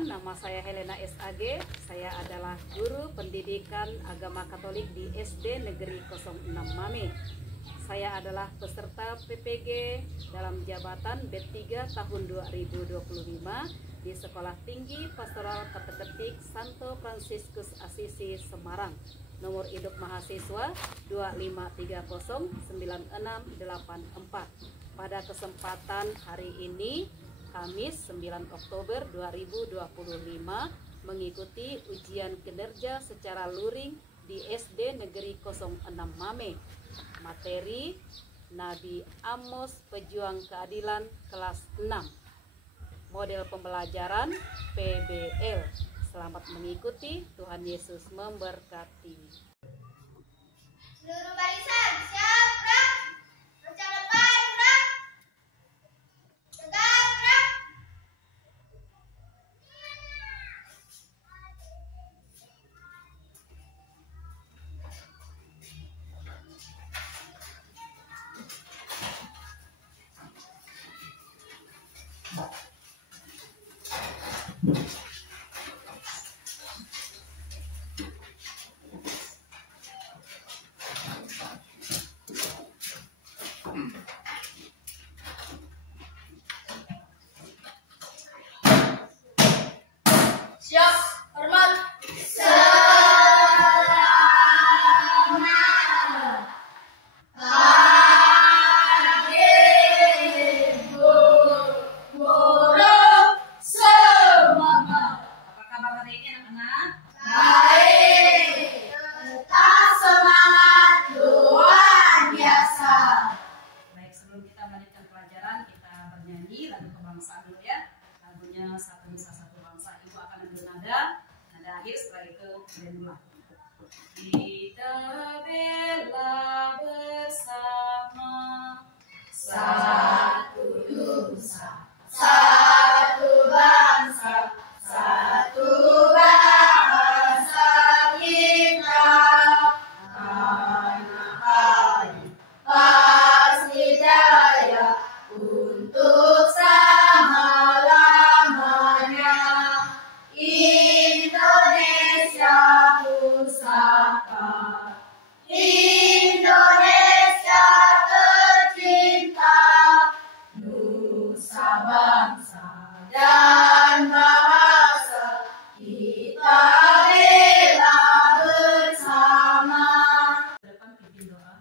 Perkenalkan, nama saya Helena SAG. Saya adalah guru pendidikan agama Katolik di SD Negeri 06 Mame. Saya adalah peserta PPG dalam jabatan B3 tahun 2025 di Sekolah Tinggi Pastoral Kateketik Santo Fransiskus Asisi Semarang. Nomor induk mahasiswa 253096684. Pada kesempatan hari ini, Kamis 9 Oktober 2025, mengikuti ujian kinerja secara luring di SD Negeri 06 Mame. Materi Nabi Amos Pejuang Keadilan kelas 6. Model pembelajaran PBL. Selamat mengikuti, Tuhan Yesus memberkati. Seluruh barisan siap, gerak. Rencana depan, gerak. Tegak, gerak. Siap, hormat. Selamat pagi, guru semangat. Apa kabar hari ini anak-anak? Baik, tetap semangat, luar biasa. Baik, sebelum kita melanjutkan pelajaran, kita bernyanyi lagu kebangsaan dulu ya. Lagunya Satu Nusa Satu Bangsa. Ibu akan ambil nada akhir, setelah itu kalian ulang. Kita bela bersama Satu nusa, satu bangsa, satu bahasa kita. Anak hari pasti jaya untuk selama-lamanya. Indonesia pusaka, Indonesia tercinta, nusa bangsa dan bahasa kita bela bersama. depan, pimpin doa.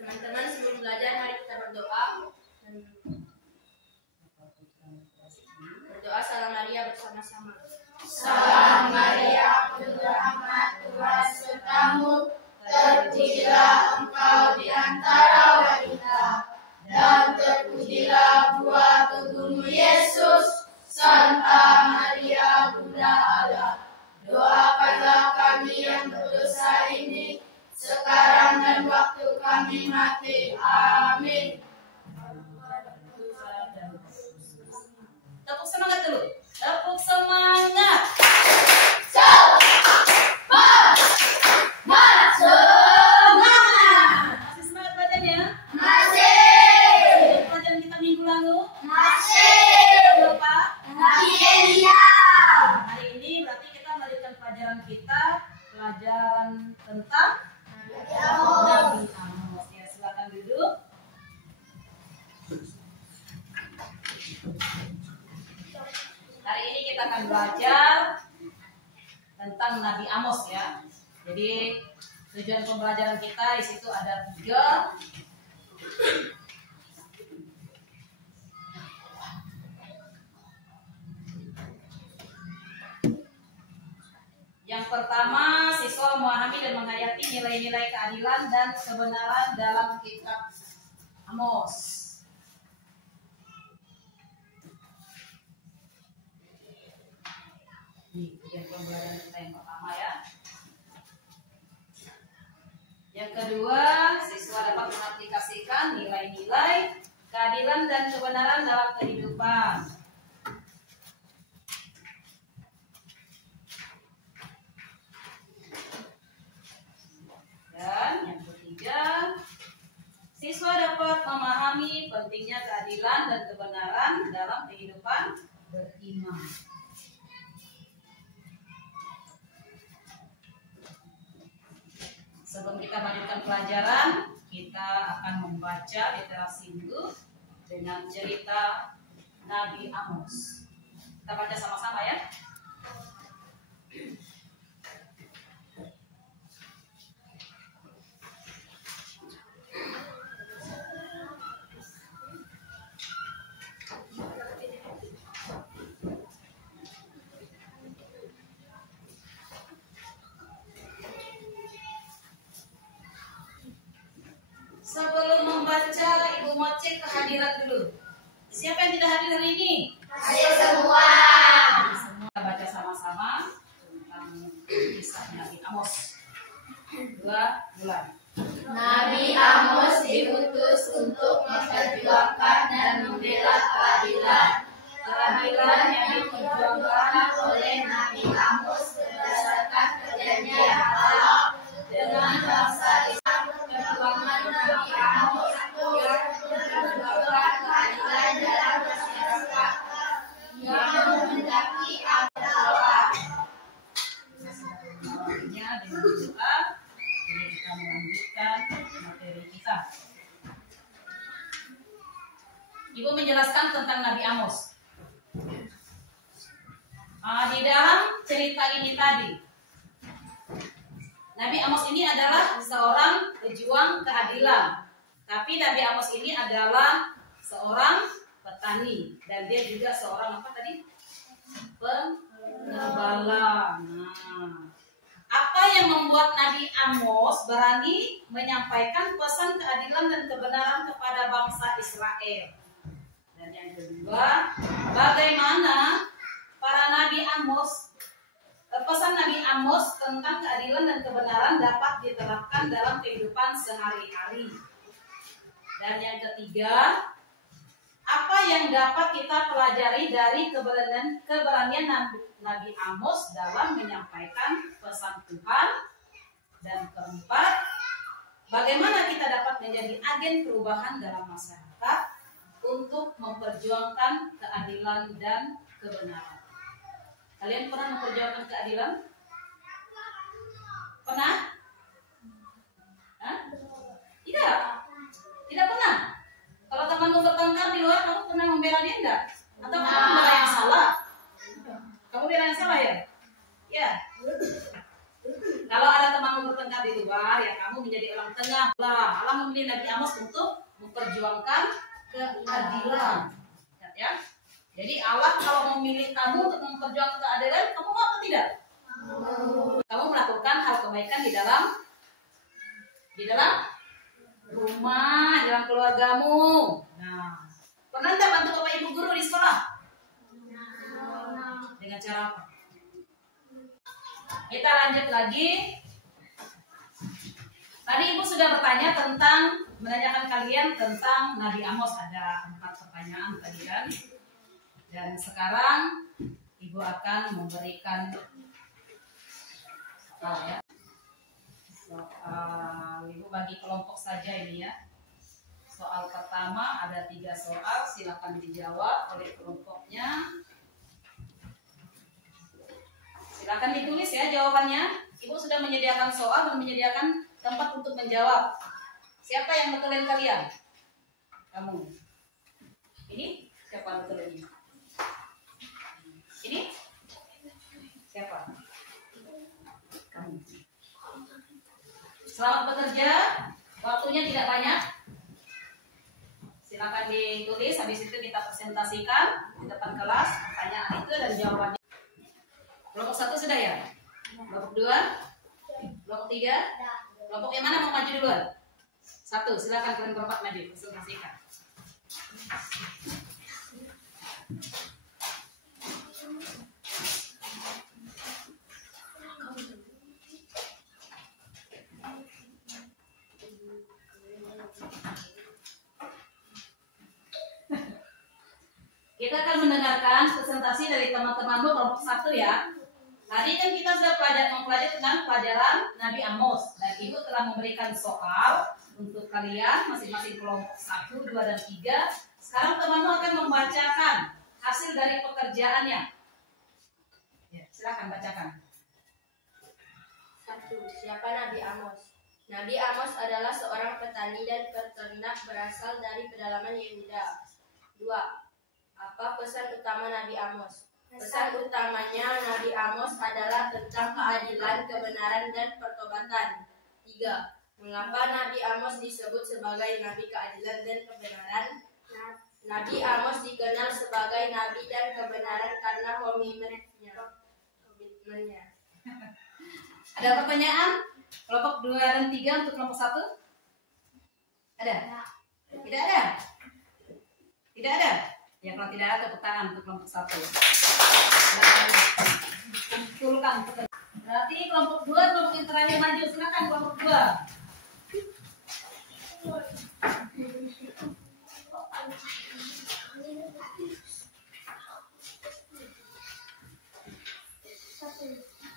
Teman-teman, sebelum belajar mari kita berdoa. Berdoa Salam Maria bersama-sama. Salam Maria, penuh rahmat, Tuhan sertamu. Terpujilah engkau di antara wanita, dan terpujilah buah tubuhmu Yesus. Santa Maria, Bunda Allah, doakanlah kami yang berdosa ini, sekarang dan waktu kami mati. Amin. Tepuk semangat dulu. Tepuk semangat. Masih semangat belajarnya? Masih. Pelajaran kita minggu lalu Masih. lupa. Nabi Elia. Hari ini berarti kita melanjutkan pelajaran kita, pelajaran tentang Nabi Amos. Ya, silakan duduk. Hari ini kita akan belajar tentang Nabi Amos ya. Jadi tujuan pembelajaran kita di situ ada 3. Yang pertama, siswa memahami dan menghayati nilai-nilai keadilan dan kebenaran dalam kitab Amos. Ini tujuan pembelajaran kita yang pertama ya. Yang kedua, siswa dapat mengaplikasikan nilai-nilai keadilan dan kebenaran dalam kehidupan. Dan yang ketiga, siswa dapat pelajaran kita akan membaca literasi dulu dengan cerita Nabi Amos. Kita baca sama-sama ya. Sebelum membaca, Ibu mau cek kehadiran dulu. Siapa yang tidak hadir hari ini? Hadir semua. Semua baca sama-sama tentang kisah Nabi Amos. 2 bulan. Nabi Amos diutus untuk memperjuangkan dan membela keadilan. Keadilan yang diperjuangkan oleh Nabi Amos berdasarkan perjanjian Allah dengan bangsa Israel. Perjuangan Nabi Amos yang memperjuangkan keadilan dalam masyarakat yang menghendaki Allah. Dengan doa, ini kita melanjutkan materi kita. Ibu menjelaskan tentang Nabi Amos. Di dalam cerita ini tadi, Nabi Amos ini adalah seorang pejuang keadilan. Tapi Nabi Amos ini adalah seorang petani dan dia juga seorang apa tadi? Pengembala. Apa yang membuat Nabi Amos berani menyampaikan pesan keadilan dan kebenaran kepada bangsa Israel? Dan yang kedua, bagaimana para Nabi Amos, pesan Nabi Amos tentang keadilan dan kebenaran dapat diterapkan dalam kehidupan sehari-hari. Dan yang ketiga, apa yang dapat kita pelajari dari keberanian Nabi Amos dalam menyampaikan pesan Tuhan. Dan keempat, bagaimana kita dapat menjadi agen perubahan dalam masyarakat untuk memperjuangkan keadilan dan kebenaran. Kalian pernah memperjuangkan keadilan? Pernah? Hah? Tidak? Tidak pernah? Kalau temanmu bertengkar di luar, kamu pernah membela dia enggak? Atau kamu membela yang salah? Kamu bela yang salah ya? Ya. Kalau ada temanmu bertengkar di luar, ya kamu menjadi orang tengah. Allah memilih Nabi Amos untuk memperjuangkan keadilan. Ya. Jadi Allah kalau memilih kamu untuk memperjuangkan keadilan, kamu mau atau tidak? Kamu melakukan hal kebaikan di dalam rumah, di dalam keluargamu. Nah, pernah tidak bantu Bapak Ibu guru di sekolah? Dengan cara apa? Kita lanjut lagi. Tadi Ibu sudah bertanya menanyakan kalian tentang Nabi Amos. Ada 4 pertanyaan tadi kan? Dan sekarang Ibu akan memberikan soal ya. Ibu bagi kelompok saja ini ya. Soal pertama ada 3 soal, silakan dijawab oleh kelompoknya. Silakan ditulis ya jawabannya. Ibu sudah menyediakan soal dan menyediakan tempat untuk menjawab. Siapa yang betulin kalian? Kamu. Ini siapa betulin ini? Ini? Siapa? Kamu. Selamat bekerja. Waktunya tidak banyak. Silakan ditulis. Habis itu kita presentasikan di depan kelas pertanyaan itu dan jawabannya. Kelompok 1 sudah ya? Kelompok 2? Kelompok 3? Kelompok yang mana mau maju duluan? 1, silakan kalian berempat maju presentasikan. Kita akan mendengarkan presentasi dari teman-temanmu kelompok 1 ya. Tadi kan kita sudah mempelajari tentang pelajaran Nabi Amos dan Ibu telah memberikan soal untuk kalian masing-masing kelompok 1, 2, dan 3. Sekarang temanmu akan membacakan hasil dari pekerjaannya. Ya, silakan bacakan. 1. Siapa Nabi Amos? Nabi Amos adalah seorang petani dan peternak berasal dari pedalaman Yehuda. 2. Apa pesan utama Nabi Amos? Pesan utamanya Nabi Amos adalah tentang keadilan, kebenaran, dan pertobatan. 3. Mengapa Nabi Amos disebut sebagai Nabi keadilan dan kebenaran? Nabi Amos dikenal sebagai Nabi dan kebenaran karena komitmennya. Ada pertanyaan? Kelompok 2 dan 3 untuk kelompok 1? Ada? Tidak ada? Tidak ada? Ya kalau tidak ada tepuk tangan untuk kelompok 1. Kumpulkan. Berarti kelompok 2, kelompok yang terakhir maju. Silakan kelompok 2.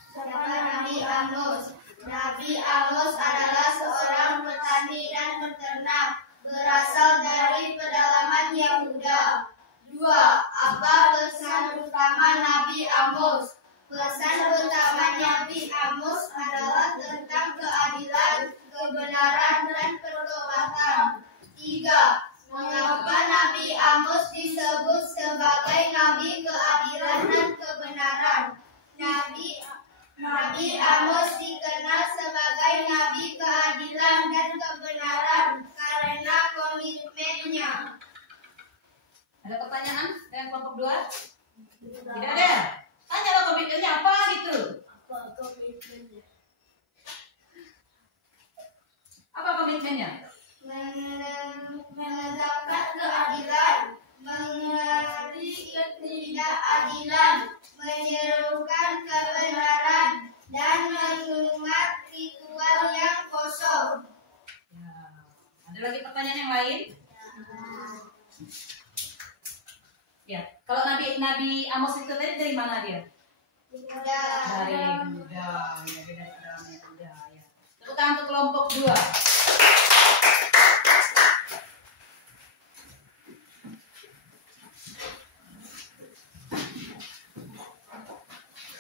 Siapa Nabi Amos? Nabi Amos adalah seorang petani dan peternak berasal dari pedalaman Yehuda. 2. Apa pesan utama Nabi Amos? Pesan utama Nabi Amos adalah tentang keadilan, kebenaran, dan pertobatan. 3. Mengapa Nabi Amos disebut sebagai Nabi keadilan dan kebenaran? Nabi Amos dikenal sebagai Nabi keadilan dan kebenaran karena komitmennya. Ada pertanyaan dengan kelompok 2? Tidak ada? Tanyalah komitmennya apa gitu. Apa komitmennya? Menegakkan keadilan, menghindari ketidakadilan, menyerukan kebenaran, dan mengumat ritual yang kosong. Ya. Ada lagi pertanyaan yang lain? Ya. Kalau Nabi Amos itu tadi dari mana dia? Dari Yehuda. Ya, dari pedalaman Yehuda. Ya. Tepuk tangan untuk kelompok 2.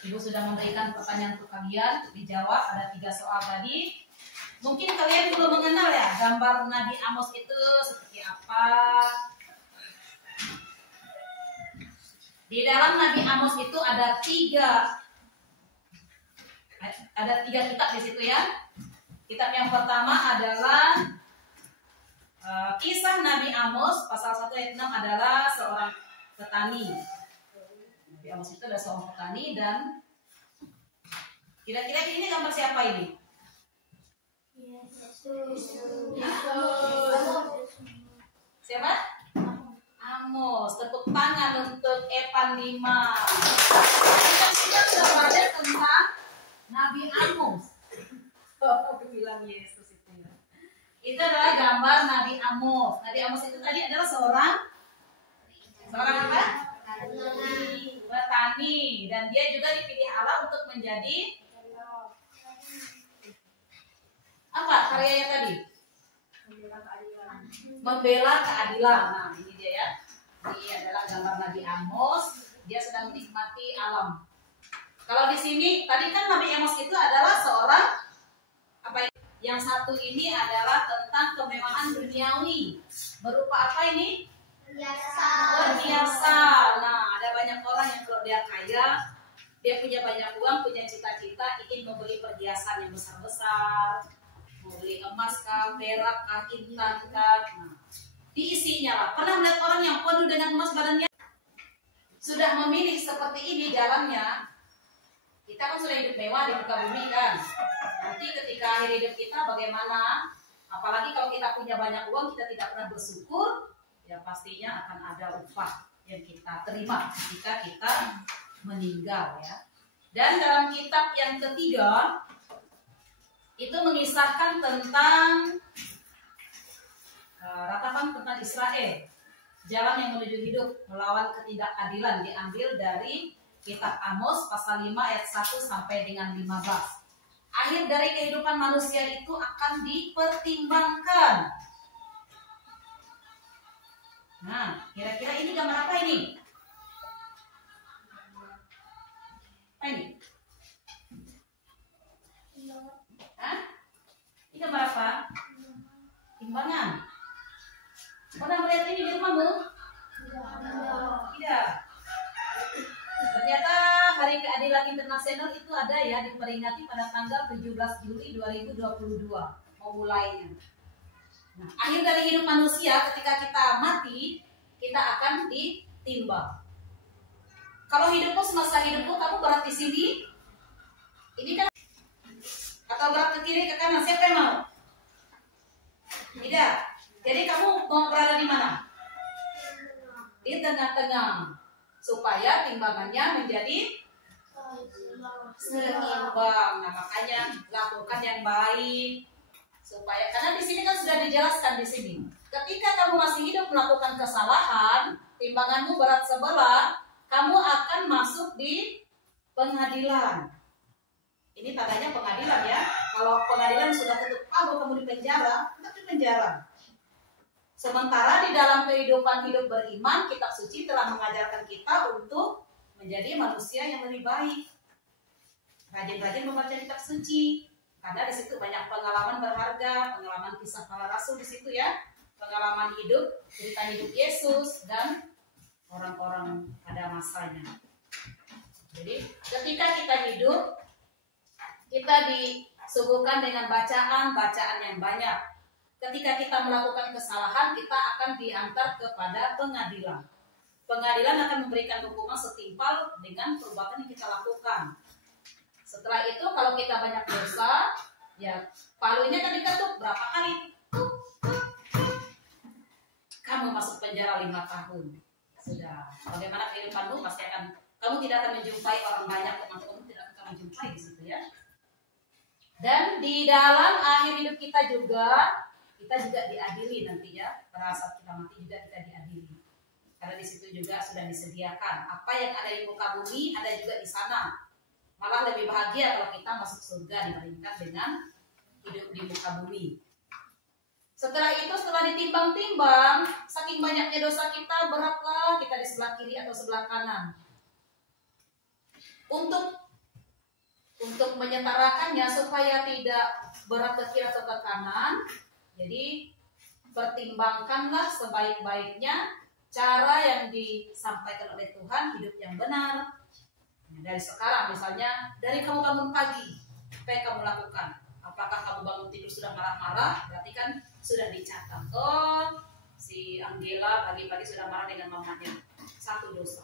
Ibu sudah memberikan pertanyaan untuk kalian untuk dijawab. Ada 3 soal tadi. Mungkin kalian belum mengenal ya gambar Nabi Amos itu seperti apa. Di dalam Nabi Amos itu ada 3 kitab di situ ya. Kitab yang pertama adalah Kisah Nabi Amos pasal 1 ayat 6 adalah seorang petani. Nabi Amos itu adalah seorang petani dan kira-kira ini gambar siapa ini? Siapa? Amos. Tepuk tangan untuk Evan 5. Kita sudah belajar tentang Nabi Amos. Aku bilang Yesus itu ya. Itu adalah gambar Nabi Amos. Nabi Amos itu tadi adalah seorang apa? Petani. Dan dia juga dipilih Allah untuk menjadi apa karyanya tadi? Membela keadilan. Nah, ini dia ya. Ini adalah gambar Nabi Amos. Dia sedang menikmati alam. Kalau di sini tadi kan Nabi Amos itu adalah seorang apa? Yang satu ini adalah tentang kemewahan duniawi. Berupa apa ini? Perhiasan. Nah, ada banyak orang yang kalau dia kaya, dia punya banyak uang, punya cita-cita ingin membeli perhiasan yang besar-besar, membeli emas kah, perak kah, intan kah. Nah, diisinya lah. Pernah melihat orang yang penuh dengan emas badannya? Sudah memilih seperti ini jalannya. Kita kan sudah hidup mewah di muka bumi kan. Nanti ketika akhir hidup kita bagaimana? Apalagi kalau kita punya banyak uang, kita tidak pernah bersyukur, ya pastinya akan ada upah yang kita terima ketika kita meninggal ya. Dan dalam kitab yang ketiga itu mengisahkan tentang ratapan tentang Israel, jalan yang menuju hidup melawan ketidakadilan, diambil dari kitab Amos pasal 5 ayat 1 sampai dengan 15. Akhir dari kehidupan manusia itu akan dipertimbangkan. Nah, kira-kira ini gambar apa ini? Apa ini? Hah? Ini gambar channel itu ada ya, diperingati pada tanggal 17 Juli 2022 memulainya. Nah, akhir dari hidup manusia ketika kita mati, kita akan ditimbang. Kalau hidupmu semasa hidupmu kamu berat di sini, ini kan, atau berat ke kiri ke kanan, siapa yang mau? Tidak. Jadi kamu mau berada di mana? Di tengah-tengah, supaya timbangannya menjadi seimbang. Nah, makanya lakukan yang baik supaya, karena di sini kan sudah dijelaskan di sini. Ketika kamu masih hidup melakukan kesalahan, timbanganmu berat sebelah, kamu akan masuk di pengadilan. Ini tandanya pengadilan ya. Kalau pengadilan sudah tutup pagar, kamu di penjara, tetap di penjara. Sementara di dalam kehidupan hidup beriman, kitab suci telah mengajarkan kita untuk menjadi manusia yang lebih baik. Rajin-rajin membaca kitab suci, karena di situ banyak pengalaman berharga, pengalaman kisah para rasul di situ ya, pengalaman hidup, cerita hidup Yesus dan orang-orang pada masanya. Jadi ketika kita hidup, kita disuguhkan dengan bacaan yang banyak. Ketika kita melakukan kesalahan, kita akan diantar kepada pengadilan. Pengadilan akan memberikan hukuman setimpal dengan perbuatan yang kita lakukan. Setelah itu kalau kita banyak dosa, ya palunya kan diketuk berapa kali? Kamu masuk penjara 5 tahun. Sudah. Bagaimana kehidupanmu? Pasti akan, kamu tidak akan menjumpai orang banyak, teman-teman tidak akan menjumpai di situ ya. Dan di dalam akhir hidup kita juga diadili nanti ya. Pada saat kita mati juga kita diadili. Karena di situ juga sudah disediakan. Apa yang ada di muka bumi ada juga di sana. Malah lebih bahagia kalau kita masuk surga dibandingkan dengan hidup di muka bumi. Setelah itu, setelah ditimbang-timbang, saking banyaknya dosa kita, beratlah kita di sebelah kiri atau sebelah kanan. Untuk menyetarakannya supaya tidak berat ke kiri atau ke kanan, jadi pertimbangkanlah sebaik-baiknya cara yang disampaikan oleh Tuhan, hidup yang benar. Dari sekarang misalnya, dari kamu bangun pagi, apa yang kamu lakukan? Apakah kamu bangun tidur sudah marah-marah? Berarti kan sudah dicatat. Oh, si Angela pagi-pagi sudah marah dengan mamanya. 1 dosa.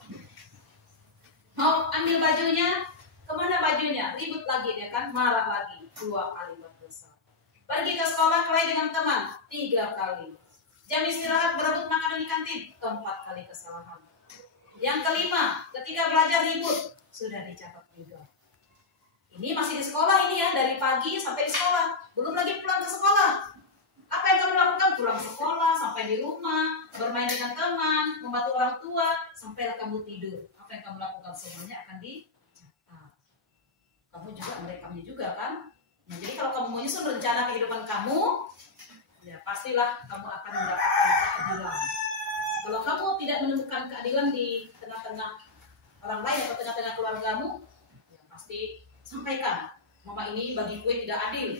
Mau ambil bajunya? Kemana bajunya? Ribut lagi dia kan, marah lagi. 2 kali berdosa. Pergi ke sekolah kelahi dengan teman, 3 kali. Jam istirahat berebut makanan di kantin, 4 kali kesalahan. Yang kelima, ketika belajar ribut, sudah dicatat juga. Ini masih di sekolah ini ya, dari pagi sampai di sekolah. Belum lagi pulang ke sekolah. Apa yang kamu lakukan? Pulang sekolah, sampai di rumah, bermain dengan teman, membantu orang tua, sampai kamu tidur. Apa yang kamu lakukan semuanya akan dicatat. Kamu juga merekamnya juga kan? Nah, jadi kalau kamu menyusun rencana kehidupan kamu, ya pastilah kamu akan mendapatkan keadilan. Kalau kamu tidak menemukan keadilan di tengah-tengah orang lain atau tengah-tengah keluargamu, ya pasti sampaikan. Mama ini bagi kue tidak adil.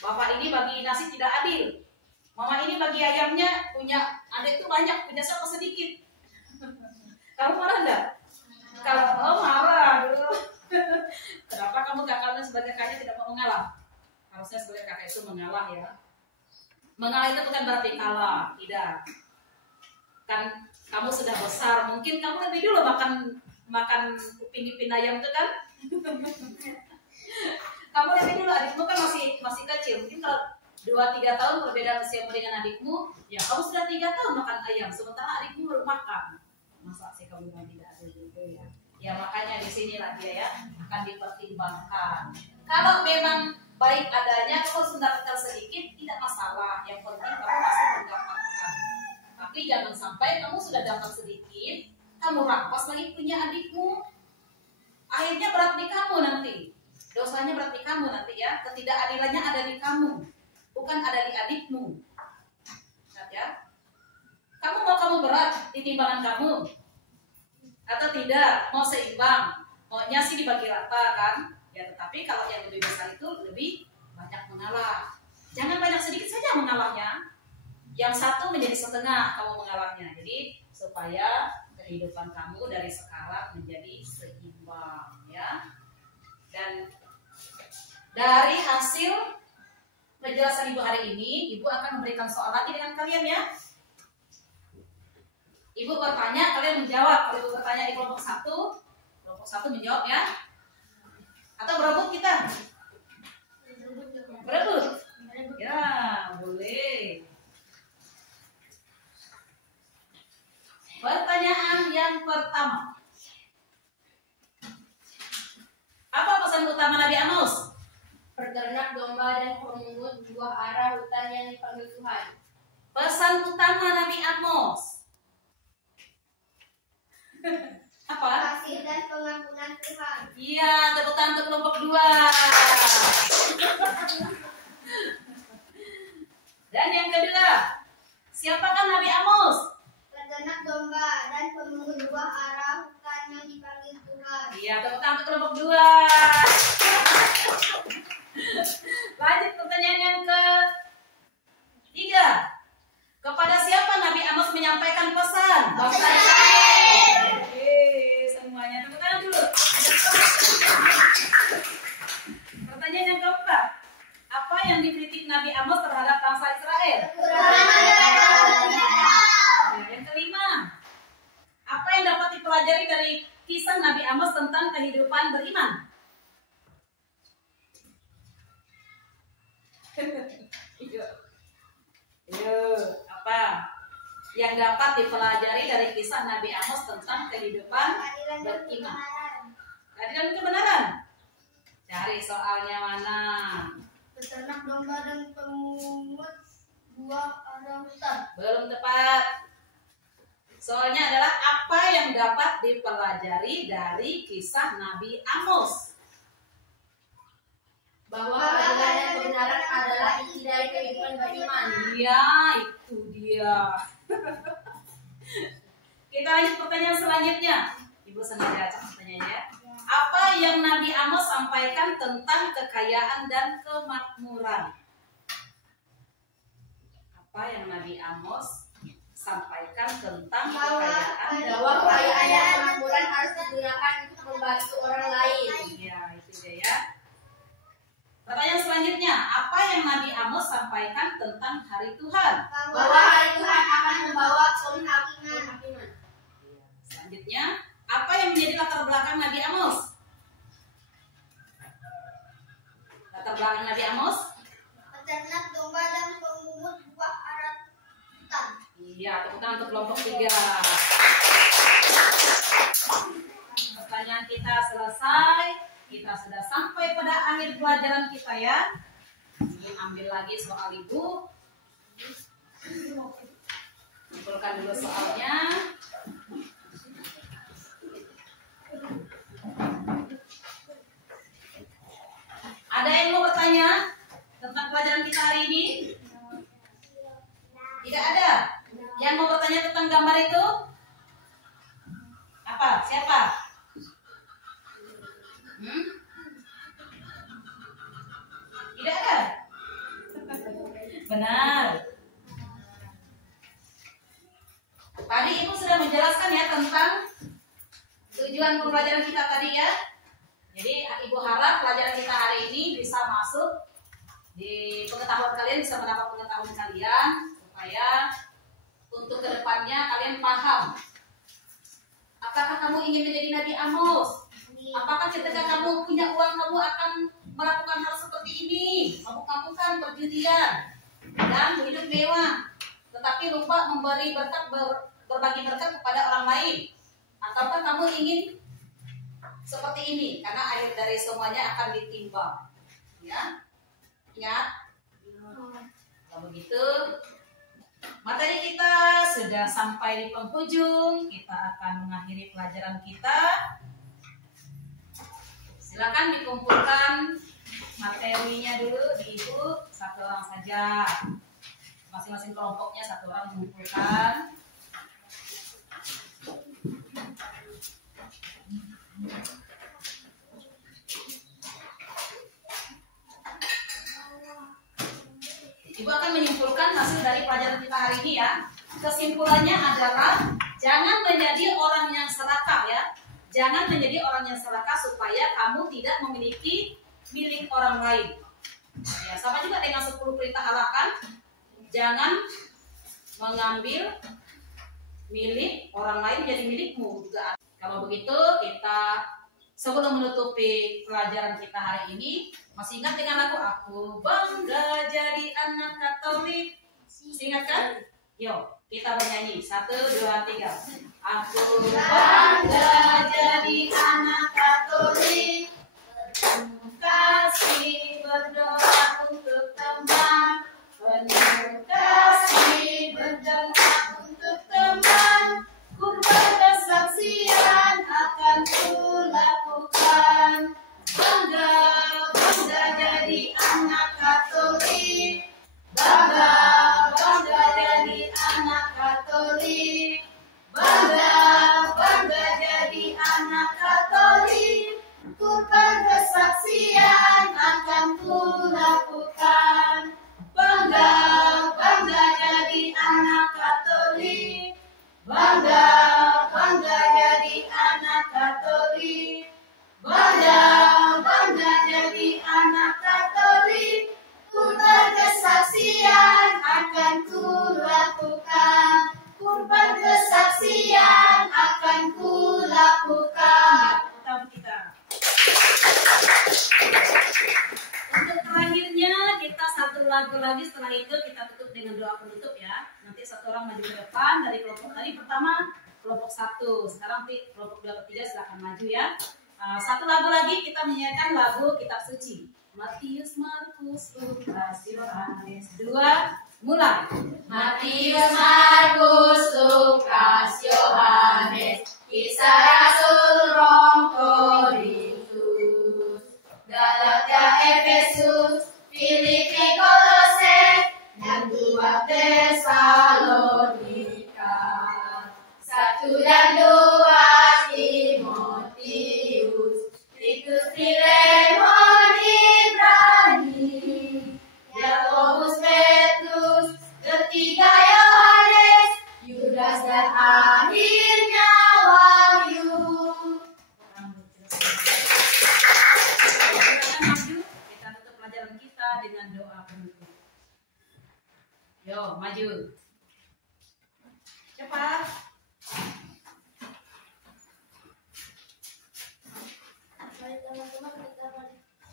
Bapak ini bagi nasi tidak adil. Mama ini bagi ayamnya punya adik itu banyak, punya siapa sedikit. Kamu marah enggak? Kalau marah dulu. Kenapa kamu kakaknya sebagai kakaknya tidak mau mengalah? Harusnya sebagai kakak itu mengalah ya. Mengalah itu bukan berarti kalah, tidak. Kan kamu sudah besar, mungkin kamu lebih dulu makan upin-ipin ayam itu kan? Kamu lebih dulu, adikmu kan masih kecil. Mungkin kalau 2-3 tahun perbedaan usiamu dengan adikmu, ya kamu sudah 3 tahun makan ayam, sementara adikmu baru makan. Masa sih kamu bilang tidak adil gitu ya? Ya makanya di sinilah dia ya akan dipertimbangkan. Kalau memang baik adanya, kalau mendapatkan sedikit tidak masalah. Yang penting kamu masih mendapatkan. Tapi jangan sampai kamu sudah dapat sedikit, kamu rampas lagi punya adikmu. Akhirnya berat di kamu nanti. Dosanya berat di kamu nanti ya. Ketidakadilannya ada di kamu, bukan ada di adikmu. Ingat ya. Kamu mau kamu berat di timbangan kamu? Atau tidak? Mau seimbang? Maunya sih dibagi rata kan? Ya tetapi kalau yang lebih besar itu lebih banyak mengalah. Jangan banyak sedikit saja mengalahnya. Yang satu menjadi setengah kamu mengalahnya. Jadi supaya kehidupan kamu dari sekarang menjadi seimbang ya. Dari hasil penjelasan Ibu hari ini, Ibu akan memberikan soal lagi dengan kalian ya. Ibu bertanya, kalian menjawab. Kalau Ibu bertanya di kelompok satu menjawab ya. Atau berebut kita? Berebut? Ya, boleh. Pertanyaan yang pertama. Apa pesan utama Nabi Amos? Peternak domba dan pemungut buah ara hutan yang dipanggil Tuhan. Pesan utama Nabi Amos. Apa? Kasih dan pengampunan Tuhan. Iya, tepuk tangan untuk kelompok 2. Dan yang kedua, siapakah Nabi Amos? Peternak domba dan pemungut buah ara hutan yang dipanggil Tuhan. Iya, tepuk tangan untuk kelompok 2. Lanjut pertanyaan yang ketiga. Kepada siapa Nabi Amos menyampaikan pesan? Bangsa Israel. Oke, semuanya tepuk tangan dulu. Pertanyaan yang keempat. Apa yang dikritik Nabi Amos terhadap bangsa Israel? Yang kelima. Apa yang dapat dipelajari dari kisah Nabi Amos tentang kehidupan beriman? Apa yang dapat dipelajari dari kisah Nabi Amos tentang kehidupan beriman? Keadilan dan kebenaran. Cari soalnya mana? Peternak domba dan pemungut buah ara hutan. Belum tepat. Soalnya adalah apa yang dapat dipelajari dari kisah Nabi Amos? Bahwa keadilan dan kebenaran adalah inti dari kehidupan beriman. Iya, itu dia. Kita lanjut pertanyaan selanjutnya. Ibu sengaja acak pertanyaannya. Apa yang Nabi Amos sampaikan tentang kekayaan dan kemakmuran? Apa yang Nabi Amos sampaikan tentang kekayaan dan Bahwa kekayaan dan kemakmuran harus digunakan untuk membantu orang lain. Ya, itu dia ya. Pertanyaan selanjutnya, apa yang Nabi Amos sampaikan tentang hari Tuhan? Bahwa hari Tuhan akan membawa penghakiman. Selanjutnya, apa yang menjadi latar belakang Nabi Amos? Latar belakang Nabi Amos? Peternak domba dan pemungut buah ara hutan. Iya, tepuk tangan untuk kelompok 3. Pertanyaan kita selesai. Kita sudah sampai pada akhir pelajaran kita ya. Ingin ambil lagi soal Ibu. Kumpulkan dulu soalnya. Ada yang mau bertanya tentang pelajaran kita hari ini? Tidak ada? Yang mau bertanya tentang gambar itu? Apa? Siapa? Tidak ada? Benar. Tadi Ibu sudah menjelaskan ya tentang tujuan pembelajaran kita tadi ya. Jadi Ibu harap pelajaran kita hari ini bisa masuk di pengetahuan kalian, bisa menambah pengetahuan kalian supaya untuk kedepannya kalian paham. Apakah kamu ingin menjadi Nabi Amos? Apakah ketika kamu punya uang kamu akan melakukan hal seperti ini, mabuk-mabukan, perjudian, dan hidup mewah, tetapi lupa memberi berkat, berbagi berkat kepada orang lain? Ataukah kamu ingin seperti ini, karena akhir dari semuanya akan ditimbang? Ya, ingat. Kalau begitu, materi kita sudah sampai di penghujung. Kita akan mengakhiri pelajaran kita. Silakan dikumpulkan materinya dulu di Ibu, satu orang saja. Masing-masing kelompoknya satu orang mengumpulkan. Ibu akan menyimpulkan hasil dari pelajaran kita hari ini ya. Kesimpulannya adalah jangan menjadi orang yang serakah ya. Jangan menjadi orang yang serakah supaya kamu tidak memiliki milik orang lain. Ya, sama juga dengan 10 perintah Allah kan, jangan mengambil milik orang lain jadi milikmu juga. Kalau begitu kita sebelum menutupi pelajaran kita hari ini, masih ingat dengan lagu Aku Bangga Jadi Anak Katolik? Masih ingat kan? Yuk kita bernyanyi 1, 2, 3. Aku bangga jadi anak Katolik, kasih berdoa untuk teman, penuh kasih berdoa untuk teman, kurban kesaksian akan kulakukan. Bangga, bangga jadi anak Katolik, bangga, bangga jadi anak Katolik, bangga, bangga jadi anak Katolik, kurban kesaksian akan kulakukan. Bangga, bangga jadi anak Katolik, bangga, bangga jadi anak Katolik, bangga, bangga jadi anak Katolik, kurban kesaksian akan kulakukan. Kurban kesaksian akan kulakukan. Untuk terakhirnya kita satu lagu lagi, setelah itu kita tutup dengan doa penutup ya. Nanti satu orang maju ke depan dari kelompok tadi, pertama kelompok 1, sekarang nanti kelompok 2 ke 3 silakan maju ya. Satu lagu lagi kita menyanyikan lagu Kitab Suci. Matius, Markus, Lukas, Yohanes. 2, mulai. Matius, Markus, Lukas, Yohanes, Kisah Rasul, Rom, Korintus, Galatia, Efesus, Filipi, Kolose, dan 2 Tesalonika. 1 dan 2 Timotius, Titus, Filemon, Ibrani, Yakobus, Petrus, 3 Yohanes, Yudas, dan akhirnya Wahyu. Silakan maju, kita tutup pelajaran kita dengan doa penutup. Yo, maju. Cepat. Mari teman-teman kita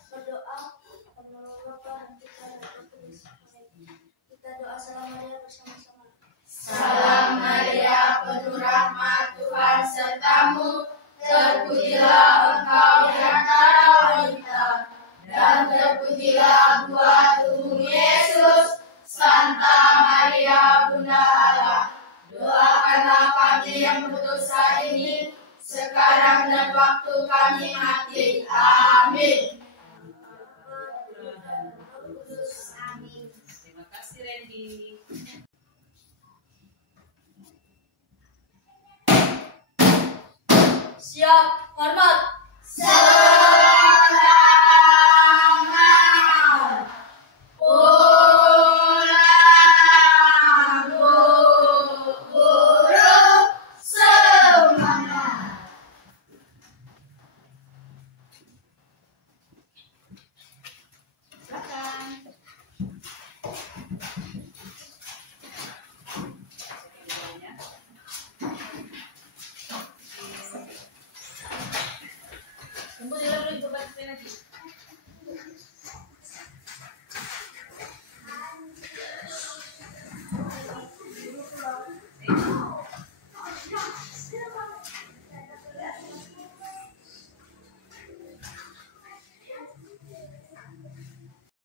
berdoa menolong Bapa kita dan Tuhan. Kita doa salam Maria bersama-sama. Salam Maria, penuh rahmat Tuhan sertamu, terpujilah engkau di antara wanita, dan terpujilah buah tubuhmu Yesus. Santa Maria, Bunda Allah, doakanlah kami yang berdosa ini, sekarang dan waktu kami mati. Amin. Amin. Terima kasih Randy. Siap, hormat.